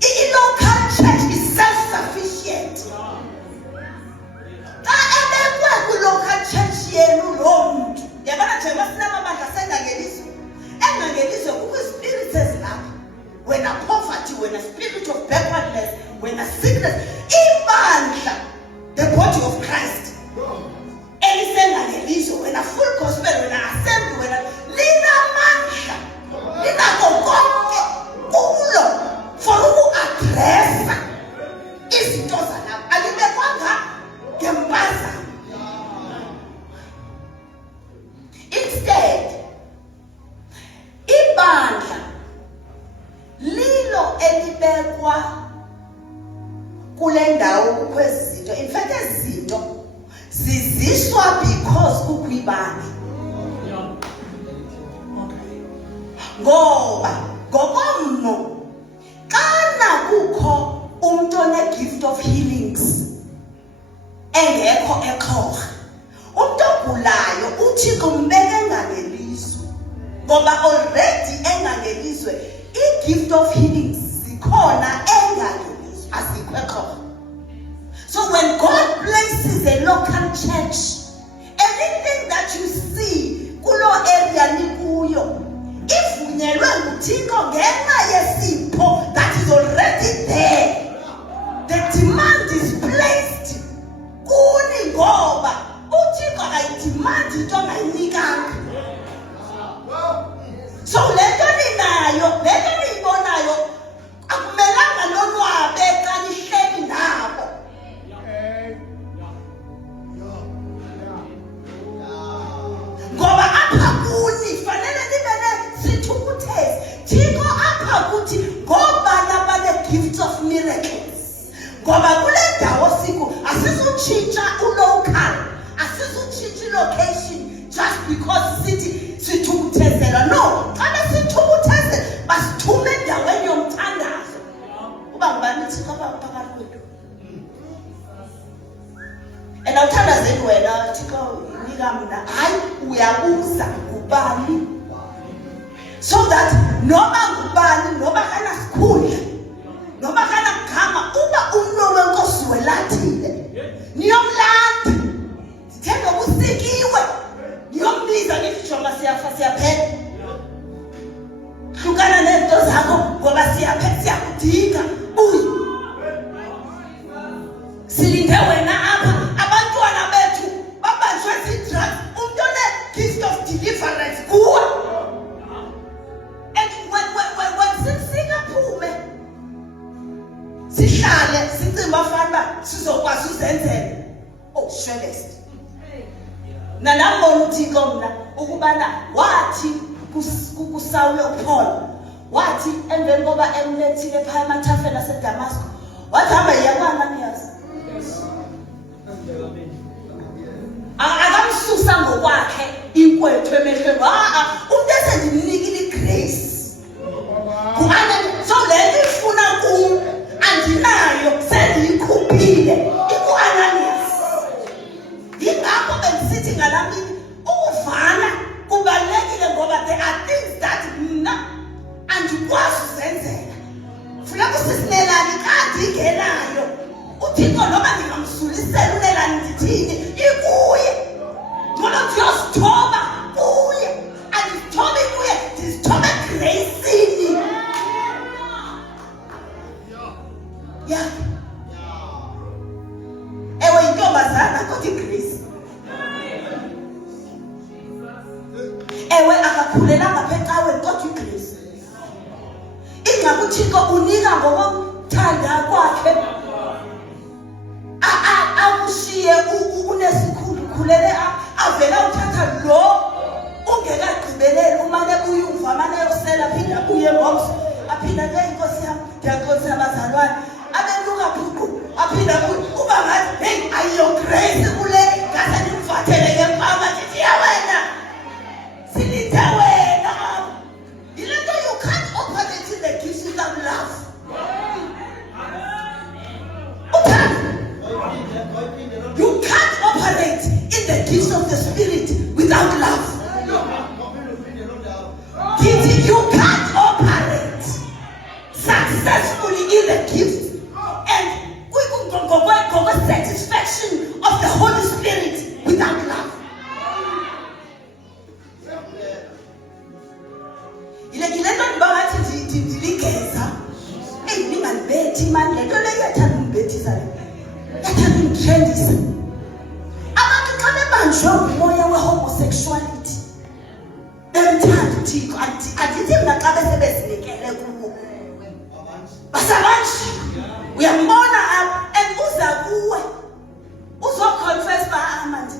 I-local church is self-sufficient. Xa ebekwe kwi-local church yenu loo mntu yabona njengoba sinamabandla engangelizwe kukho i-spirits ezilapha. Wena poverty, wena spirit of backwardness, wena sickness. Ibandla, the body of Christ, elisengangelizwe wena full gospel, wena assembly, wena linamandla linako konke kulo for uku-adressa izinto zalapha. Alibekwanga ngempazamo. Instead, ibandla lilo elibekwa kule ndawo kukho ezi zinto. In fact, ezi zinto ziziswa because kukho ibandla. Ngoba ngokommo xana kukho umntu one-gift of healings engekho eXhorha, umntu ogulayo uThixo mbeke engangelizwe ngoba already engangelizwe i-gift of healings zikhona engangelizwe azikho eXhorha. So when God places a local church, anything that you see kulo area nikuyo ivunyelwe nguThixo ngenxa yesipho that is already there. The demand is placed kuni ngoba uThixo ayidimandi into ongayinikanga. So le nto ninayo, le nto niyibonayo akumelanga nonwabe xa nihleli nabo. Ngoba apha kuni fanele nibe nesithukuthezi. Thixo apha kuthi ngobani abane-gifts of miracles. Ngoba kule ndawo siku asisutshintsha ulocal, asisutshintsha ilocation just because sithi sithukuthezelwa. No, xa besithukuthezela basithume endaweni yomthandazo. Uba ngubani uThixo phakathi kwethu? And awuthandazeli wena Thixo nika mna. Hayi, uyabuza ngubani. So that noma ngubani, noma kana sikhundla, noma kana gama, uba umno wenkosi welathile niyomlanda. Sithemba kusikiwe niyombiza nithi jonga siyaphela. Hlukana nezinto zakho ngoba siyakudinga. Buyi silinde wena apha. Abantwana bethu babanjwe zii-drugs. Umntu one-gift of deliverance kuwe sihlale sicimba bafana sizokwazi uzenzela. Oh, surest. Nalambona uThixo mina ukubana wathi kuSawule uPaul wathi emveni koba emlethile phaya emathafeni aseDamasco wathi hamba yakwaNaniyas. Akamsusa ngokwakhe inkwethu emehlweni. Umuntu esendimnikile igrace. So le nto ifuna kum andinayo sendiyikhuphile ikuAnanias. Yingakho bendisithi ngalamini ukuvana kubalulekile ngoba there are things that mna andikwazi uzenzela. Funeka usisinelani kanti ingenayo. uThixo noba ndingamsulisela unelani ndithini ikuye. Ngoba ndiyosithoba kuye. Andizithobi kuye, ndizithobe gracini. Yeah. Ewe intombazana kodwa igrace. Ewe akakhulelanga phecaweni kodwa igrace. Ingakho uThixo unika ngokuthanda kwakhe. Akushiye unesikhulu khulele avela uthatha lo ungekagqibeleli umane uyuva mane yosela phinda uye ngomso aphinda nje inkosi yami ndiyakhonza abazalwane abeluka bhuqu aphinda kuba ngathi hey ayo grace kule ngathi ndimvathele ngempama ndithi yawena silithe wena. Ile nto you can't operate in the gifts without love. You can't operate in the gifts of the Spirit without love. You can't operate successfully in the gift and with satisfaction of the Holy Spirit without love. Homosexuality. Uthixo adithi mina xa besebezinikele kuwo basabantu uyambona apha enbuza kuwe uzoconfess manje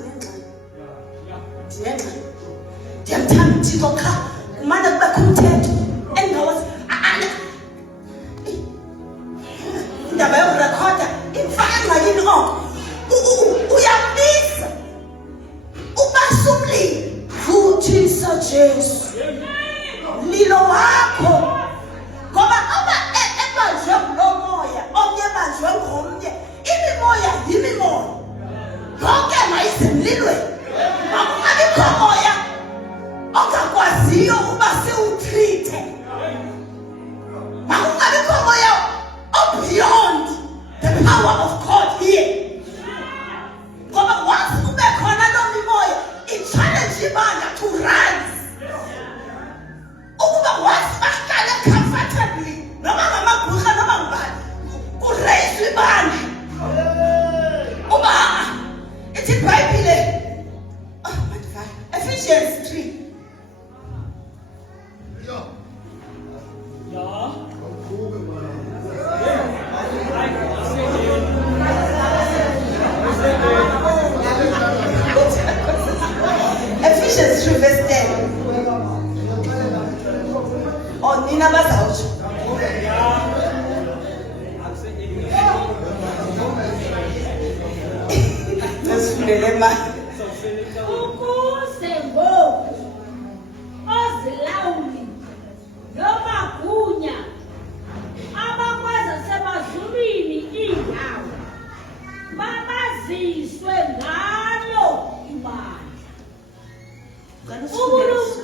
ndinengxaki ndiyamthanda uThixo qha kumane kubekho umthetho engawazi indaba yokurekhoda imfaka engxakini oko uyambiza ubasumlile futhisa Jesu lilo wakho ngoba aba ebanjwe ngulomoya omnye ebanjwe ngomnye imimoya yimimoya yonke mayizemlilweni akungabikho moya ongakwaziyo uba siwutrite akungabikho moya beyond the power of God here ngoba once kube khona lo mimoya i-challenge ibanga to rise ukuba once bahlale comfortably noma ngamagusha noma ngubani kurayiswe ibanga uba ithi iBhayibhile Ephesians 3 Ephesians 3 verse 10. Oh, Nina bazawutsho. Nasifundele ma. Ukuze ngoku ozilawuli nomagunya abakwazi semazulwini iindawo babaziswe ngalo ibandla. Ubulumko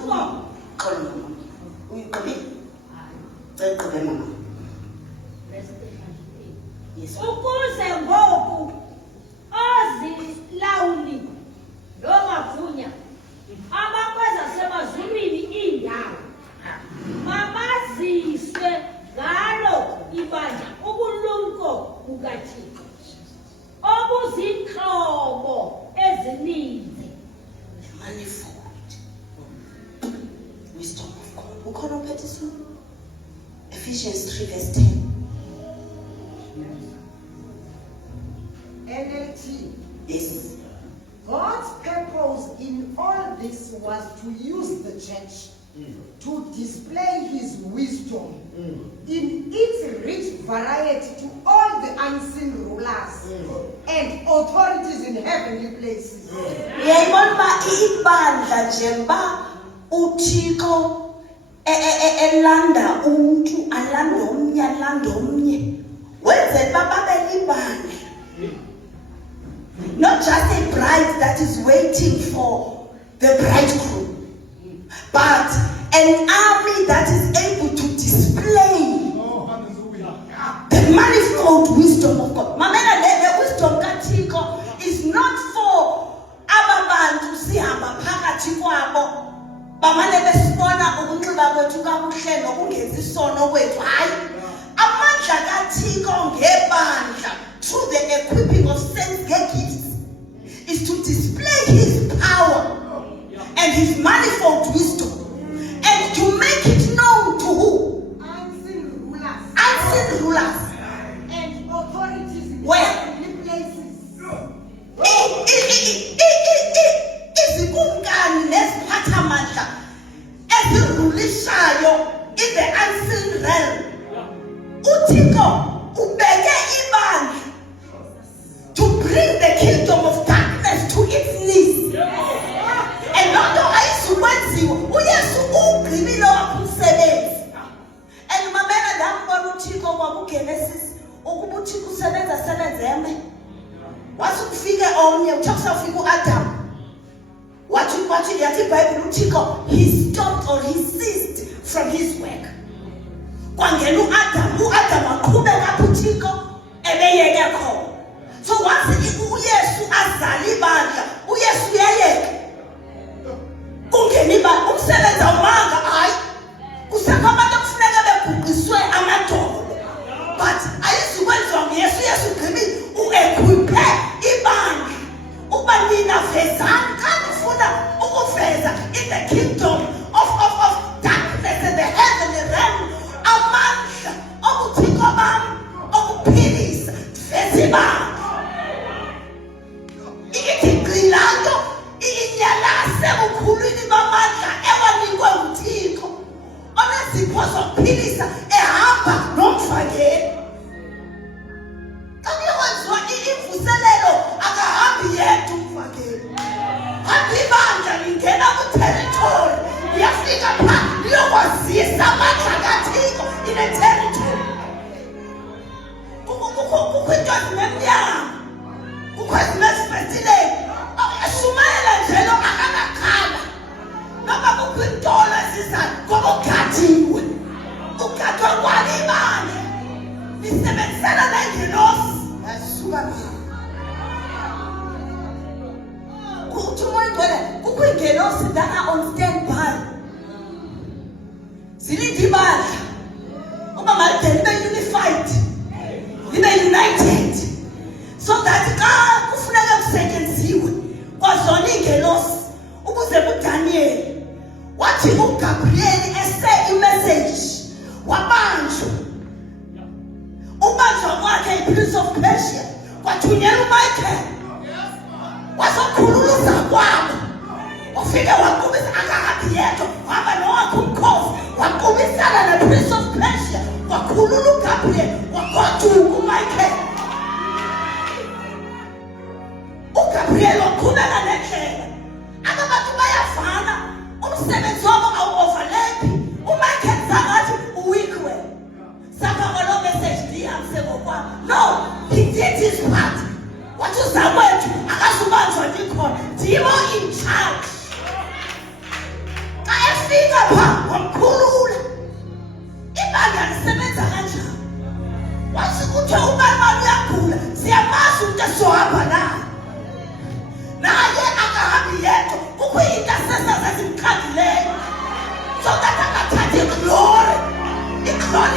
ukuze ngoku ozilawuli nomagunya abakweza semazulwini iindawo babaziswe ngalo ibandla ubulumko bukaThixo obuziintlobo ezininzi. Manifold wisdom of God. Ukhona uphethe Ephesians 3 verse 10. NLT. Yes. God's purpose in all this was to use the church to display his wisdom in its rich variety to all the unseen rulers and authorities in heavenly places. Yayibona ibandla njengoba uThixo elanda umuntu alanda omnye wenze babe libandla. Not just a bride that is waiting for the bridegroom, but an army that is able to display the manifold wisdom of God. Mamela, the wisdom kaThixo is not for ababantu sihamba phakathi kwabo bamane besibona ukunxiba kwethu kakuhle nokungenza isono kwethu. Hayi, amandla kaThixo ngebandla through the equipping of saints gifts is to display his power and his manifold wisdom and to make it known to who? Unseen rulers. Unseen rulers. And authorities in Where? heavenly places. Izibunkani neziphathamandla ezirulishayo in the unseen realm. uThixo ubeke ibandla to bring the kingdom of darkness to its knees. And not ayizukwenziwa uYesu ugqibile wakhe umsebenzi. And mamela ndambona uThixo kwakuGenesis ukuba uThixo usebenza eme. Wathi kufike omnye uThixo ufika uAdam. Wathi yathi iBhayibheli uThixo he stopped or he ceased from his work. Kwangena uAdam aqhubeka apho uThixo ebeyeke khona. So once uYesu azala ibandla, uYesu uyayeka. Kungena ibandla umsebenzi awumanga hayi. Kusekho abantu kufuneka beguqiswe amadolo. But ayizukwenziwa nguYesu. Yesu ugqibile uequipe ibandla. Uba nina vezani xa nifuna ukuveza in the kingdom of darkness and the heavenly realm. Amandla obuthixo bam okuphilisa veza ibandla. Ikilanto inyalase bukhulwini bamandla ewanikwe uThixo onezipho zokuphilisa ehamba nomfakeli. Xa kuyokwenziwa imvuselelo akahambi yedwa umfakeli. Hamba ibandla lingena ku-territory liyafika phaa liyokwazisa amandla kaThixo in a territory. Kukho into ezinemnyama, kukho ezinesibhedileni. Shumayela nje lo akakakhala. Noma kukho intolo ezizayo ngoba ugadiwe. Ugadwa kwalo ibandla. Lisebenzisana nengilosi. Yasuka phaa. Kuthi umoya ingcwele kukho ingelosi that are on standby. Zilinde ibandla. Uma malide libe unified. Libe united. So that xa kufuneka kusetyenziwe kwazona ingelosi ukuze kuDaniel wathi uGabriel ese imessage wabanjwa. Ubanjwa kwakhe iPrince of Persia kwathunyelwa uMichael wazokhululuza kwabo. Wafike waqubisa akahambi yedwa wahamba nowakhe umkhosi waqubisana nePrince of Persia wakhulula uGabriel wagoduka uMichael. uGabriel wakhulana nendlela. Abantu bayavana umsebenzi wabo awu-overlapi. uMichael zangathi uweakwe. Sapha kwalo message lihambe ngokwabo. No, he did his part. Wathi uzakwethu akazubanjwa ndikhona. Ndimo in charge. Xa efika phaa wamkhulula. Ibandla lisebenza kanjani? Wathi kuthiwe ubani uyagula siyamazi umuntu esohamba naye. Naye akahambi yedwa kukho intercessors ezimkhandileyo so that angathathi iglory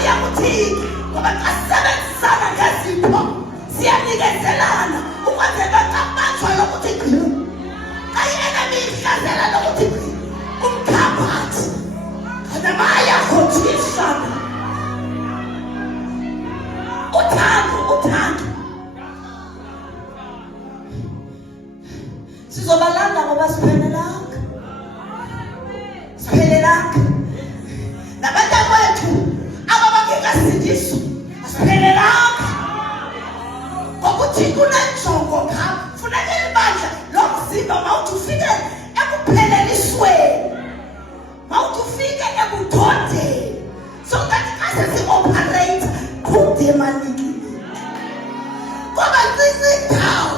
yakuThixo ngoba xa sisebenzisana ngezipho siyanikezelana ukwenzela xa kubanjwa yokuthi gqi xa i-enemy ihlazela lokuthi gqi umkhambathi kanamaya khothishana uthando ngothando. Sizobalanda ngoba siphelelanga. Siphelelanga. Nabantu bethu ababangekasindiswa asiphelelanga. Ngokuthi kunenjongo ngapha. Funeka ibandla lomzimba mawuthi ufike ekuphelelisweni. Mawuthi ufike ebudodeni. So that as we operate, put them on the ngoba ncinci indawo.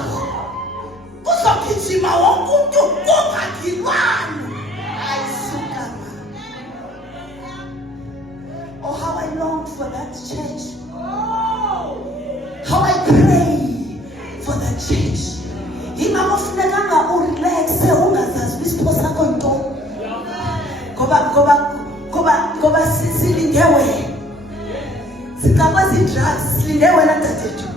Kuzogijima wonke umuntu kungagilwana. Ayisuka. Oh, how I longed for that church. How I pray for that church. Ingakho funekanga urelaxe ungazazi isipho sakho into. Ngoba silinde wena. Sikakwazi drugs silinde wena dadethu.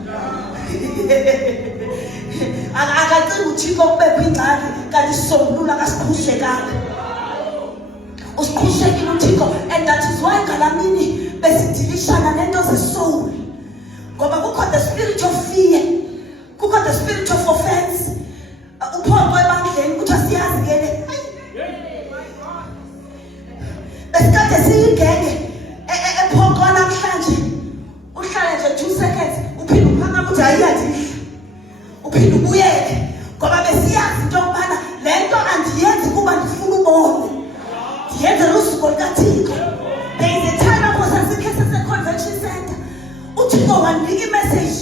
Akacinga uthixo kubekho ingxaki kanti sisombulula kasiqhushekanga. Usiqhushekile uthixo, and that is why ngalamini besidilishana nento zesoul. Ngoba kukho the spirit of fear, kukho the spirit of offense. Uphongo ebandleni kuthiwa siyazi ngene. Besikade siyigenge ephongo namhlanje. Uhlale nje 2 seconds uphinde uphaka ukuthi ayiyadli. Uphinde ubuyele ngoba besiyazi into yokubana le nto andiyenzi kuba ndifuna ubone. Ndiyenza lusuku lukaThixo. There is a time apho sasikhe sase-convention center. uThixo wanika imessage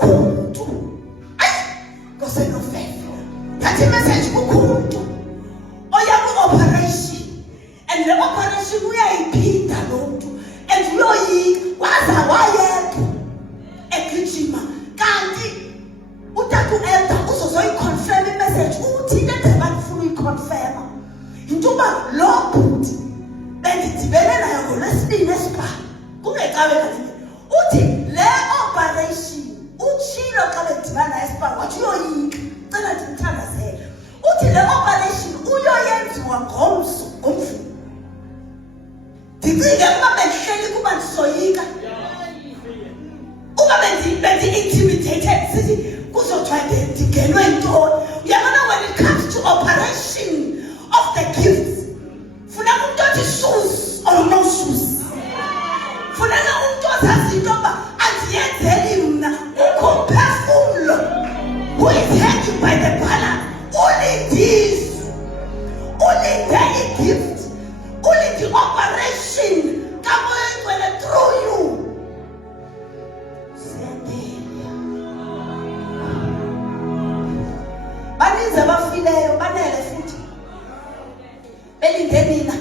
kumuntu. Ayi ngoseNovemba. That message kumuntu oya ku-operation. And the operation uyayiphinda lo muntu. And uyoyika waza wayedwa egijima. Kanti utata u-elder uzozoyiconfirm imessage ukuthi le ndaba ndifuna uyiconfirma. Intuba lo bhuti bendidibene nayo ngoLwesibini esibhalo kungecawe kanini. Uthi le operation utshilo xa bedibana naye esibhalo wathi uyoyika. Cela ndimthandazele. Uthi le operation uyoyenziwa ngomso ngomvulo. Ndicinge ukuba bendihleli kuba ndisoyika. Uba bendi-intimidated sithi kuzothiwa ndingenwe yintoni. Uyabona when it comes to operation of the gifts, funeka umuntu othi shoes or no shoes. Funeka umuntu ozazi into yoba andiyenzeli mna. Kukho umphefumlo who is hanging by the balance. Ulinde i-gift. Ulinde i-operation kamoya oyingcwele through you. Baninzi abafileyo banele futhi. Belinde mina.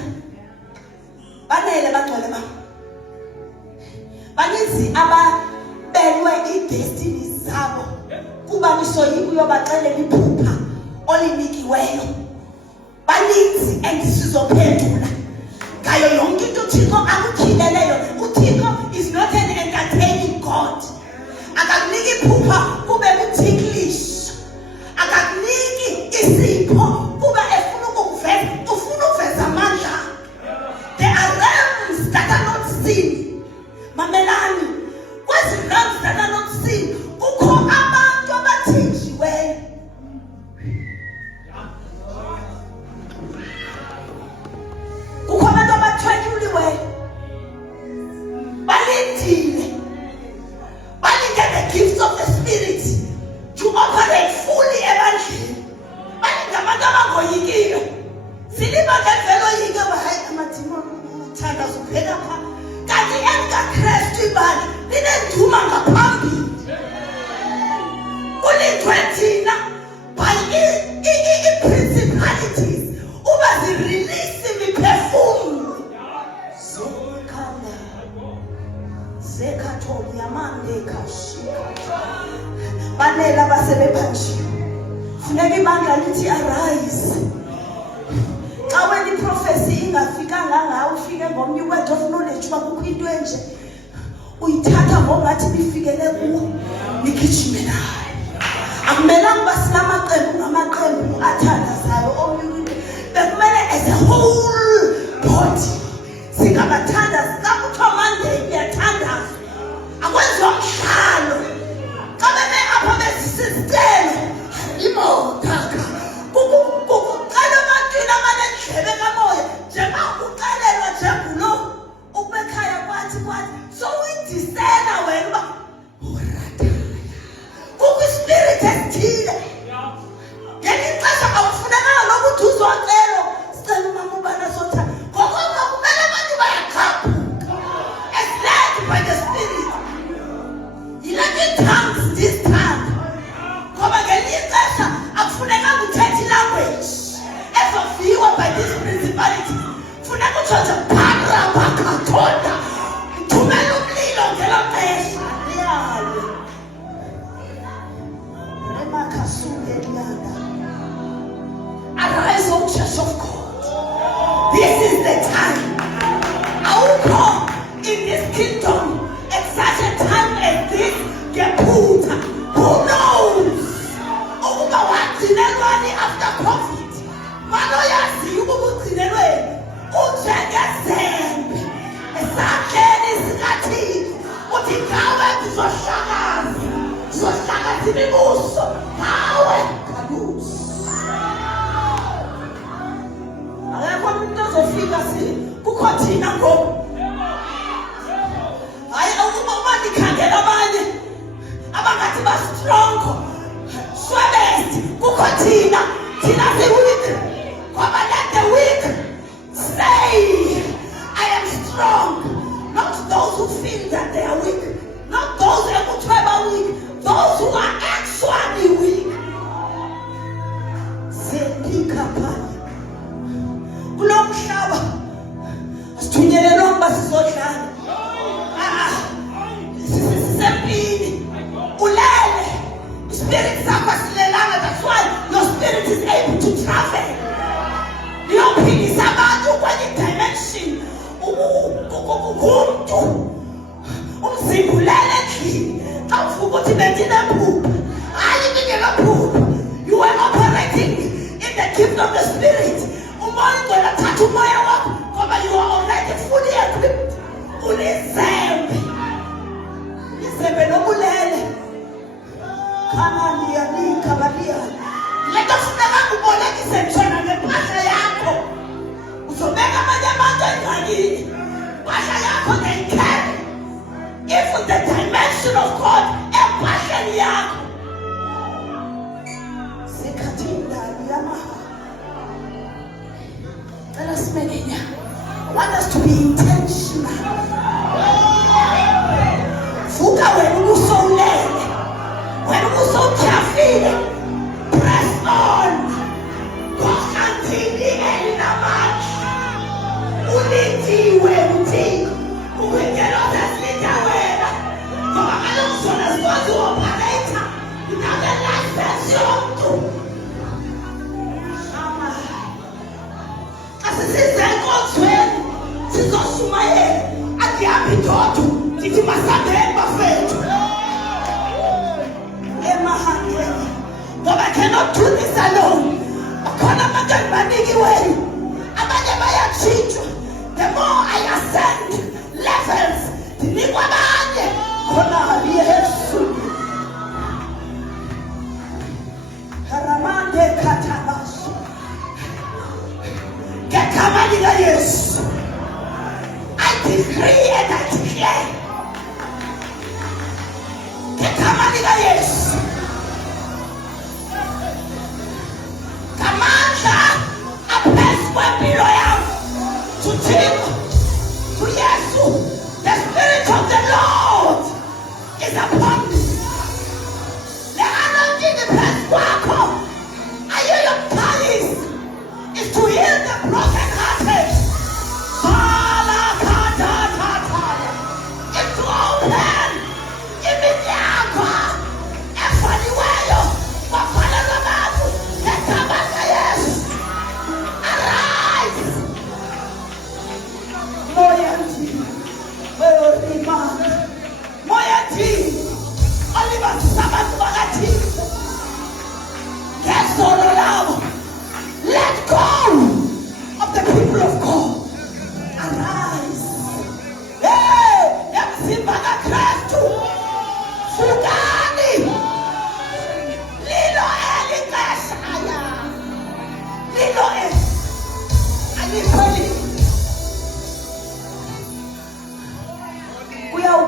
Banele bagcwele ba. Baninzi ababelwe i-destiny zabo kuba nisoyika uyobaxelela iphupha olinikiweyo. Baninzi and sizophendula ngayo yonke into uThixo akukhileleyo. uThixo is not an entertaining God. Akakuniki iphupha kube kuthiklish. Akakuniki isipho kuba efuna ukuveza amandla. There are realms that are not seen. Mamelani, kwezi realms that are not seen kukho abantu abathinjiweyo. Kukho abantu abathwenyuliweyo. Balindile the gifts of the Spirit to operate fully ebandleni. Balinde abantu abangoyikiyo. Silibandla vele oyike bahayi amadimoni uthanda ubheka pha. Kanti elikaKristu ibandla linenduma ngaphambili. Ulindwe thina by i-principalities uba zirelease imiphefumlo. Zekatoli yamande kashika. Banela basebephanjiwe. Funeka ibandla lithi arise. Xa wena iprofesi ingafikanga ngawe ufike ngomnye word of knowledge bakukho into enje uyithatha ngokungathi bifikele kuwo nigijime nayo. Akumelanga uba sinamaqembu ngamaqembu athandazayo omnye bekumele as a whole body singabathandazi. Xa kuthiwa Monday iyathandaza akwenziwa mhlanga. kwathi so uyidisela wena uba urataya kukwi-spirit esithile ngelinye ixesha akufunekanga nokuthi uzocelo sicela umama ubana sothanda ngokokuba kumele abantu bayaqhaphuka as led by the spirit yile tongues this time ngoba ngelinye ixesha akufunekanga uthethe ilanguage ezoviwa by this principality funeka utshoze parabakathonda thumela umlilo ngelo xesha liyalo remakasungeliana. Arise, O Church of God. This is the time. I will come in this kingdom at such a time as this. Geputa. Who knows? Ukuba wagcinelwani after COVID. Manoyazi ukuba ugcinelweni. Unjengezembe. Esakeni sikathini. Uthi ngawe kuzohlakaza. Kuzohlakaza imibuso. Ngawe kalusi. Akekho umuntu ozofika kukho thina ngoku. Hayi uma ndikhangela abanye abangathi ba-strong swebest kukho thina si-weak ngoba let the weak say I am strong, not those who feel that they are weak, not those ekuthiwa ba-weak, those who are actually weak. Zepika phana kulo mhlaba sithunyelelwa ukuba sizohlala sisempini ulele ispirit sakho asilelanga. That's why your spirit is able to travel liyophilisa abantu kwenye dimension. Umntu umzimba ulele endlini xa uvuka uthi bendinephupha hayi ndingenaphupha. You were operating in the gift of the spirit. Umoya ugcwele thatha umoya wakho ngoba you are already fully equipped. Ulizembe nobulele kanaliyalikabalia lento funeka kubolekise ntshona ngempahla yakho uzobeka amanye abantu engxakini. Impahla yakho they carry even the dimension of God empahleni yakho. Sikhathindali yamaha cela simelenya. I want us to be intentional. Vuka wena ubuso ulele, wena ubuso utyhafile, press on. Kohlantini elinamandla ulindiwe uthixo ukwingelo zesilida wena ngoba kaloku zona zikwazi uopareyitha without the license yomntu. Xa sisize enkonzweni sizoshumayela andihambi ndodwa ndithi masambeni bafethu emahangeni ngoba I cannot do this alone. Bakhona abantu endibanikiweyo abanye bayatshintshwa. The more I ascend levels ndinikwa abanye khona Yesu haramande katabaso ngegama likaYesu I decree and I declare ngegama likaYesu ngamandla aphezu kwempilo yam to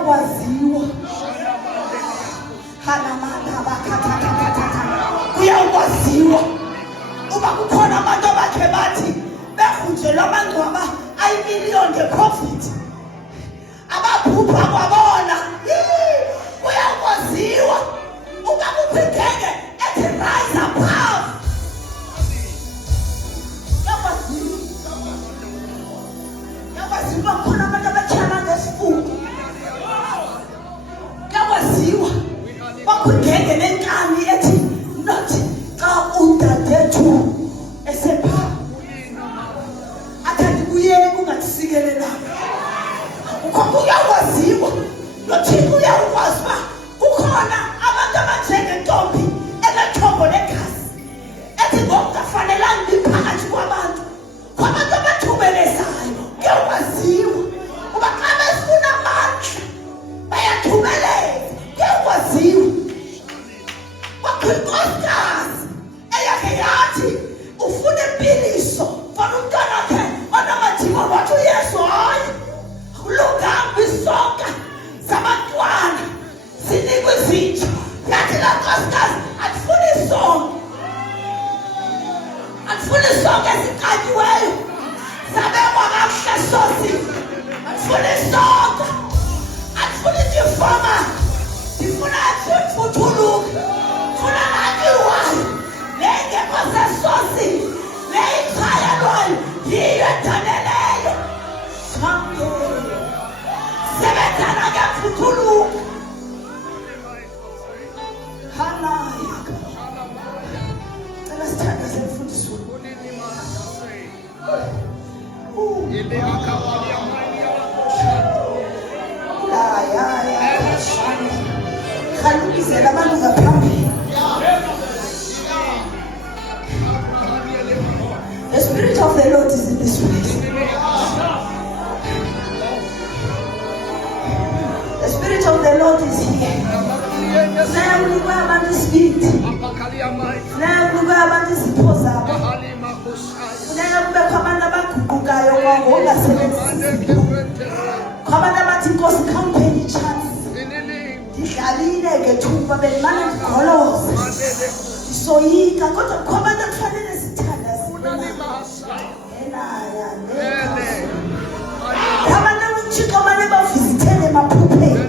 kuyakwaziwa kuyakwaziwa uba kukhona abantu abakhe bathi behunjelwa amangcwaba ayimiliyoni nge-COVID ababhubha kwabona. Kuyakwaziwa uba kukho igenge ethi rise above. Kuyakwaziwa khona abantu abatyhala ngesifuba. Kuyakwaziwa bakho igenge nenkani ethi nothi xa udadethu esepha athandi kuyeka ungatisikelelanga. Kuyakwaziwa nothini uyakwazi uba kukhona abantu abanjengentombi enethombo legazi ethi ngokungafanelanga biphakathi kwabantu abathubelezayo. Kuyakwaziwa uba xa befuna amandla bayathubeleza. Kuyakwaziwa kwakho inkosikazi eyakhe yathi ufuna impiliso fana umntwana wakhe onamadimo wathi uyesu hayi akulunganga kwisonka zabantwana sinikwe izinja. Yathi laa nkosikazi andifuni isonka, andifuni isonka eziqatyiweyo zabekwa kakuhle sosi, andifuni isonka, andifuni ndifama, ndifuna futhuluka, ndifuna nanyiwayo le ngekho sesosi le ichayelwayo yiyo edaneleyo. Sebenzana ngefuthuluka halaya cela sithanda semfundisweni halukizela abantu ngaphambili. The Spirit of the Lord is in this place. The Spirit of the Lord is here. Nayakunikwa abantu isibindi. Nayakunikwa abantu izipho zabo. Nayakubekho abantu abaguqukayo kwangokungasebenzisi. Kwabantu abathi Nkosi khawupheni chance. Ndidlalile ngethuba bendimane ndigoloza. Ndisoyika kodwa kukho abantu ekufanele sithanda abantu uThixo mane bavizithele emaphupheni.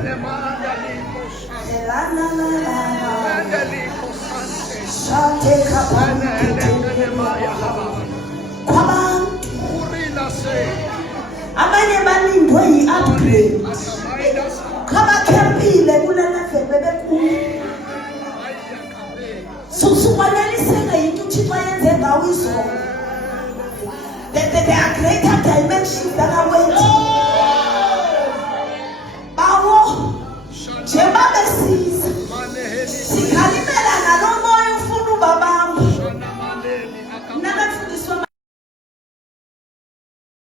Kwabantu abanye balindwe yi-upgrade kwabakhempile kule level bebekuyo. Sukwaneliseka yinto uThixo ayenze ngawo izolo. There are greater dimensions that are waiting.